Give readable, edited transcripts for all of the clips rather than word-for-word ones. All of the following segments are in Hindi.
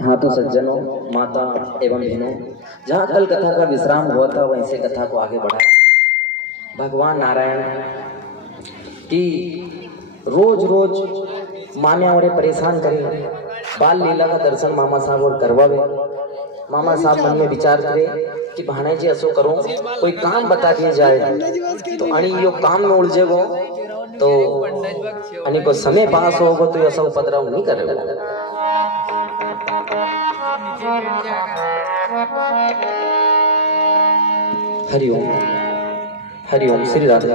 हाँ तो सज्जनों, माता एवं बहनों, जहाँ कल कथा का विश्राम हुआ था वहीं से कथा को आगे बढ़ा। भगवान नारायण की रोज रोज मान्या और परेशान करे, बाल लीला का दर्शन मामा साहब और करवावे। मामा साहब मन में विचार करे कि भाणे जी असो करो, कोई काम बता दिया जाए तो अणी यो काम में उलझे गो तो अणी को समय पास होगो तो ऐसा उपद्रव नहीं करेगा। हरिओम हरिओम श्री राधे।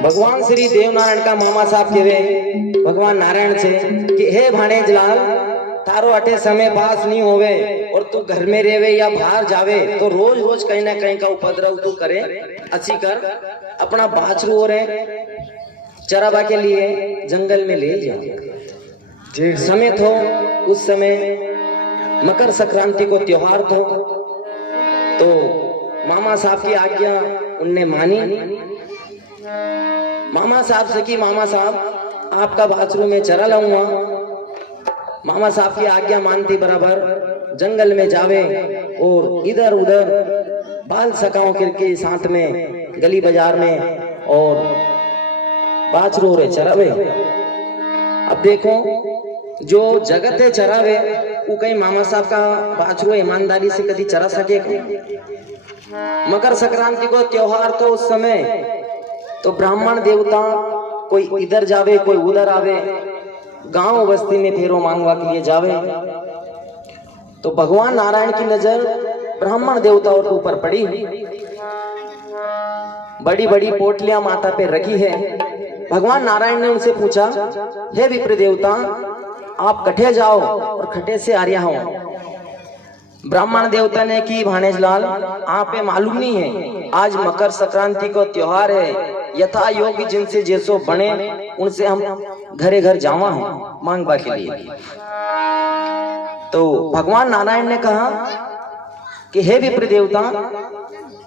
भगवान श्री देवनारायण का मामा साहब कहे भगवान नारायण से कि हे भाणेज लाल, तारो अटे समय पास नहीं होवे और तू घर में रेवे या बाहर जावे तो रोज रोज कहीं ना कहीं का उपद्रव तू करे। अच्छी कर अपना बाछरू और चराबा के लिए जंगल में ले जा। समय थो उस समय मकर संक्रांति को त्योहार था, तो मामा साहब की आज्ञा उनने मानी। मामा साहब से कि मामा साहब आपका बाथरूम में चरा लाऊंगा। मामा साहब की आज्ञा मानती बराबर जंगल में जावे और इधर उधर बाल सकाओं के साथ में गली बाजार में और बाछरू रे चरावे। अब देखो जो जगत है चरावे वो कहीं मामा साहब का बाछरू ईमानदारी से कभी चरा सकेगा। मकर संक्रांति को त्योहार तो उस समय तो ब्राह्मण देवता कोई इधर जावे कोई उधर आवे, गांव बस्ती में फेरो मांगवा के लिए जावे। तो भगवान नारायण की नजर ब्राह्मण देवताओं के ऊपर पड़ी। बड़ी बड़ी पोटलियां माता पे रखी है। भगवान नारायण ने उनसे पूछा, हे विप्र देवता आप कठे जाओ और खटे से आर्या हो। ब्राह्मण देवता ने की भाणेज लाल आप पे मालूम नहीं है आज मकर संक्रांति को त्योहार है, यथा योग्य जिनसे जैसो बने उनसे हम घरे घर जावा है मांगवा के लिए। तो भगवान नारायण ने कहा कि हे विप्र देवता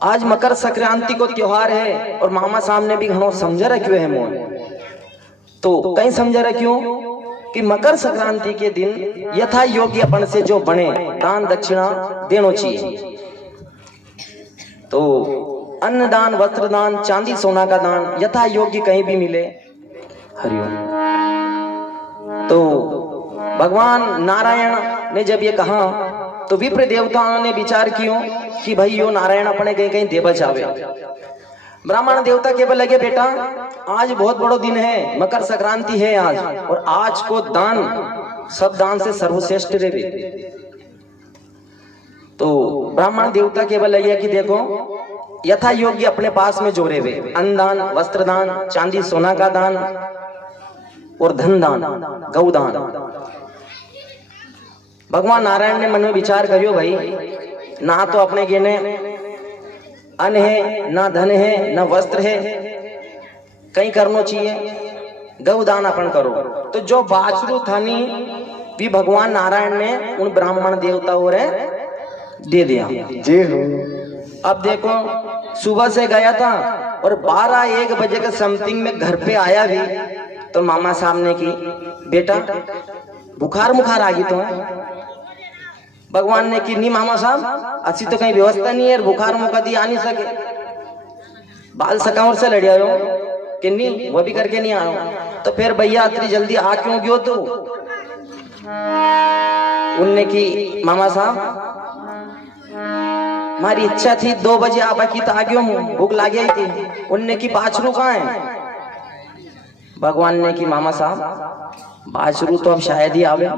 आज मकर संक्रांति को त्योहार है और मामा साहब ने भी घणो समझा रखियो है मोन। तो कहीं समझा रखियो कि मकर संक्रांति के दिन यथा योग्य अपन से जो बने दान दक्षिणा देना चाहिए। तो अन्न दान, वस्त्र दान, चांदी सोना का दान यथा योग्य कहीं भी मिले। हरिओम। तो भगवान नारायण ने जब ये कहा तो विप्र देवताओं ने विचार कियो कि भाई यो नारायण अपने कहीं कहीं देवा जावे। ब्राह्मण देवता केवल लगे बेटा आज बहुत बड़ो दिन है, मकर संक्रांति है आज, और आज को दान सब दान से सर्वश्रेष्ठ रेवे। तो ब्राह्मण देवता केवल लगे कि देखो यथा योग्य अपने पास में जो रेवे अन्न दान, वस्त्र दान, चांदी सोना का दान और धन दान, गौदान। भगवान नारायण ने मन में विचार करियो भाई ना तो अपने गेने अन्न है, ना धन है, ना वस्त्र है, कहीं करना चाहिए गौदान अपन करो। तो जो बाछरू थानी भी भगवान नारायण ने उन ब्राह्मण देवताओं रे दे दिया। जी अब देखो सुबह से गया था और 12-1 बजे के समथिंग में घर पे आया भी तो मामा साहब ने की बेटा बुखार मुखार आ गई तो भगवान ने की नहीं मामा साहब अच्छी तो कहीं व्यवस्था नहीं है, बुखार मुखा दी आ नहीं सके। बाल सकावर से लड़िया हो कि नहीं वो भी करके नहीं आया। तो फिर भैया इतनी जल्दी आ क्यों गयो तू? उनने की मामा साहब हमारी इच्छा थी 2 बजे आबा की तो आ गयो हूँ, भूख लाग गई थी। उनने की बाछरू कहाँ है? भगवान ने की मामा साहब बाछरू तो अब शायद ही आवे,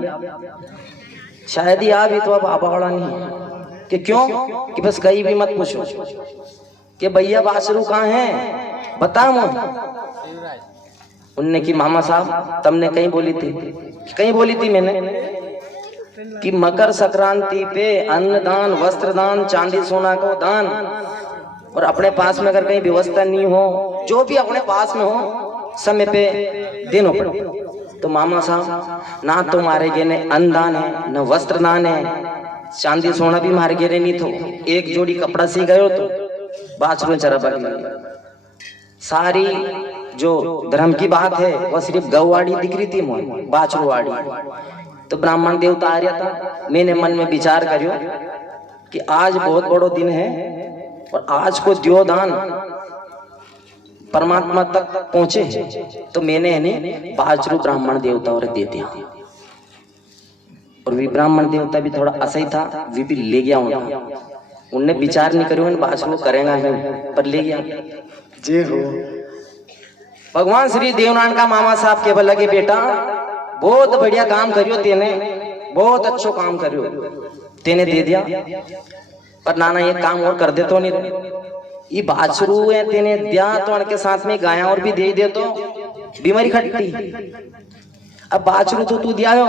शायद ही आ भी तो अब आबा वाला नहीं। कि क्यों? कि बस कहीं भी मत पूछो कि भैया बाछरू कहाँ है बता मुझे। उनने की मामा साहब तुमने कहीं बोली थी? कहीं बोली थी मैंने कि मकर संक्रांति पे अन्न दान, वस्त्र दान, चांदी सोना को दान, और अपने पास में अगर कहीं व्यवस्था नहीं हो जो भी अपने पास में हो समय पे देना पड़े। तो मामा साहब ना तो मारे गेने अन्न दान है, न वस्त्र दान है, चांदी सोना भी मारे गेने नहीं थो। एक जोड़ी कपड़ा सी गयो तो बाछरू चरा बन सारी जो धर्म की बात है वह सिर्फ गौवाड़ी दिख रही थी मुझे, बाछरूवाड़ी। तो ब्राह्मण देवता आ रहा था। मैंने मन में विचार करियो कि आज बहुत बड़ो दिन है और आज को द्योदान परमात्मा तक पहुंचे। तो मैंने इन्हें बाछरू ब्राह्मण देवता और दे दिया। और वे ब्राह्मण देवता भी थोड़ा असही था, वे भी ले गया उनका। उनने विचार नहीं करियो बाछरू करेगा नहीं, पर ले गया। जय हो। भगवान श्री देवनारायण का मामा साहब केवल लगे बेटा बहुत बढ़िया काम करियो, तेने बहुत अच्छो काम करियो, तेने दे दिया। पर नाना ये काम और कर दे तो नहीं रहे, ये बाछरू है तेने दिया तो उनके साथ में गाया और भी दे तो बीमारी खटती। अब बाछरू तो तू दिया हो,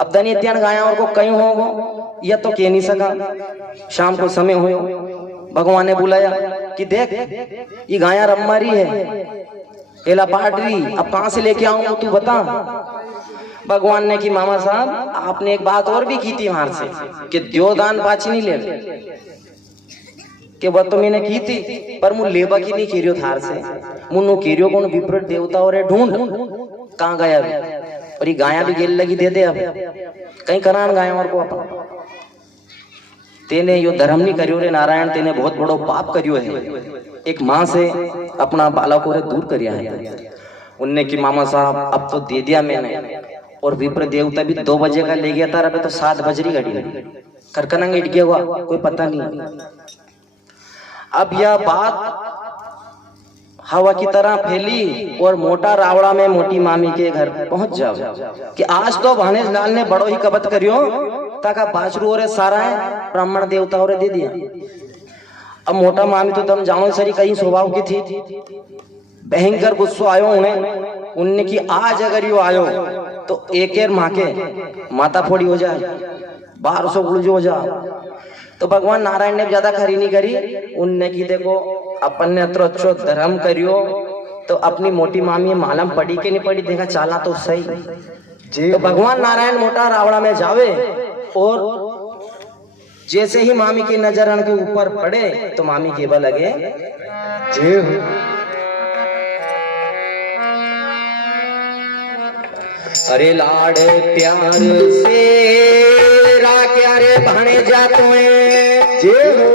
अब दनी त्यान गाया और को कहीं हो या तो कह नहीं सका। शाम को समय हो भगवान ने बुलाया कि देख ये गाया रम्मारी है, एला पाटरी, अब कहां से लेके आऊं तू बता। भगवान ने कि मामा साहब आपने एक बात और भी की थी वहां से कि द्योदान बाची नहीं ले के वह तो मैंने की थी, पर मु लेबा की नहीं खेरियो थार से मुन्नो खेरियो कौन विपरीत देवता और ढूंढ कहां गया भी। और ये गाया भी गेल लगी दे दे, अब कहीं करान गाया और को अपन तेने यो धर्म नहीं करियो रे नारायण, तेने बहुत बड़ो पाप करियो है। एक माँ से अपना बालक को दूर करिया है। उनने कि मामा साहब अब तो दे दिया मैंने, और विप्र देवता भी 2 बजे का ले गया था, अबे तो 7 बज रही घड़ी करकनंग इट गया हुआ कोई पता नहीं। अब यह बात हवा की तरह फैली और मोटा रावड़ा में मोटी मामी के घर पहुंच जाओ कि आज तो भानेज लाल ने बड़ो ही कबत करियो ताका बाछरू और सारा है ब्राह्मण देवता और दे दिया। अब मोटा मामी तो तुम जानो सरी कहीं स्वभाव की थी, भयंकर गुस्सो आयो उन्हें। उनने कि आज अगर यो आयो तो एक माँ के माता फोड़ी हो जाए, 1200 गुलजो हो जाए। तो भगवान नारायण ने ज्यादा खरी नहीं करी। उनने की देखो अपन ने अत्र अच्छो धर्म करियो तो अपनी मोटी मामी मालूम पड़ी के नहीं पड़ी, देखा चाला तो सही। तो भगवान नारायण मोटा रावड़ा में जावे और जैसे ही मामी की नजर उनके ऊपर पड़े तो मामी केवल लगे जय हो। अरे लाड प्यार से राख्या रे भाने जातो है जय हो।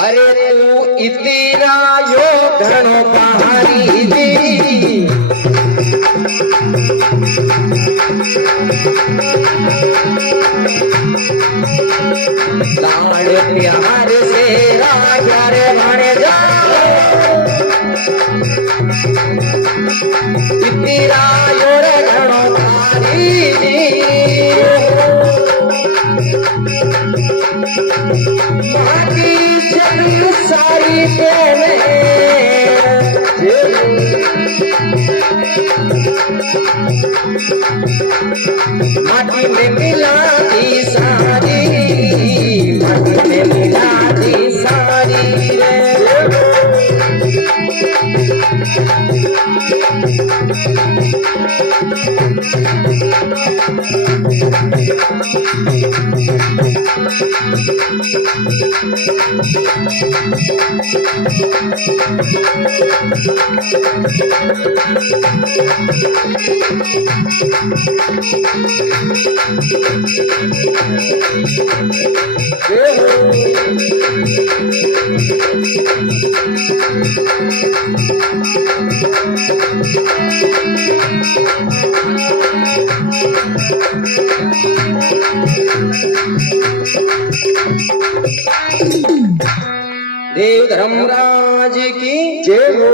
अरे तू इतीरा यो घणो पहाड़ी दी लाड प्यार से राख्या रे भाने जातो इतीरा यो रे घणो पहाड़ी दी सारी माटी में मिला दी सारी, माटी में मिला दी सारी देव धर्मराज की जय हो।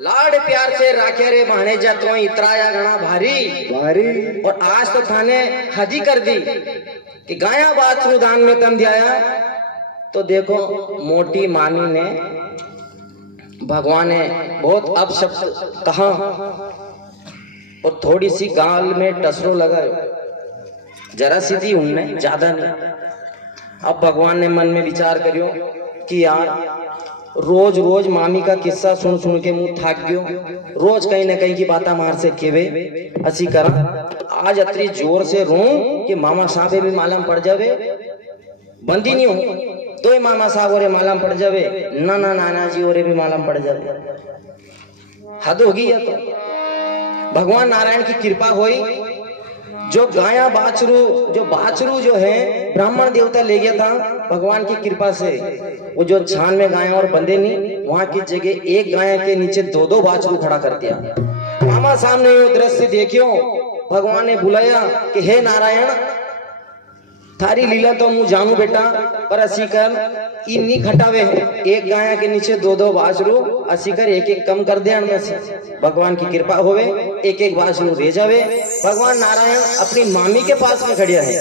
लाड प्यार से राखे रे भाने जातो इतराया घना भारी भारी। और आज तो थाने हदी कर दी कि गाया बाछरू दान में तम दिया। तो देखो मोटी मामी ने भगवान ने बहुत अपशब्द कहा और थोड़ी सी गाल में टसरो लगायो, जरा सी थी उनने, ज्यादा नहीं। अब भगवान ने मन में विचार करियो कि यार रोज रोज मामी का किस्सा सुन सुन के मुंह थक गयो, रोज कहीं ना कहीं की बाता मार से केवे असी करा। आज अतरी जोर से रो कि मामा साहब भी मालूम पड़ जावे, बंदी नहीं हो तो मामा साहब और मालूम पड़ जावे, ना ना नाना जी और भी मालूम पड़ जावे। हद होगी ये तो। भगवान नारायण की कृपा हुई, जो गाया बाछरू जो है ब्राह्मण देवता ले गया था भगवान की कृपा से। वो जो छान में गाया और बंधे नहीं, वहां की जगह एक गाय के नीचे दो दो बाछरू खड़ा कर दिया। मामा सामने वो दृश्य देखियो, भगवान ने बुलाया कि हे नारायण, थारी लीला तो मुझे जानू बेटा, पर असी कर इन्नी खटावे एक गाय के नीचे दो दो बाछरू, असी कर एक एक कम कर दे में से। भगवान की कृपा होवे, एक एक बाछरू रह जावे। भगवान नारायण अपनी मामी के पास में खड़िया है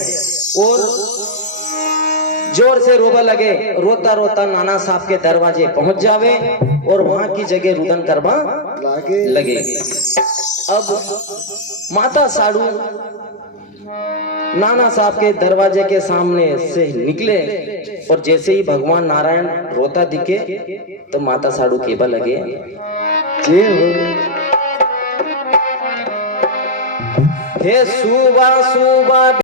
और जोर से रोबा लगे। रोता रोता नाना साहब के दरवाजे पहुंच जावे और वहां की जगह रुदन करवा लगे। अब माता साड़ू नाना साहब के दरवाजे के सामने से निकले और जैसे ही भगवान नारायण रोता दिखे तो माता साड़ू केबा लगे, जय हो। हे सुबह सुबह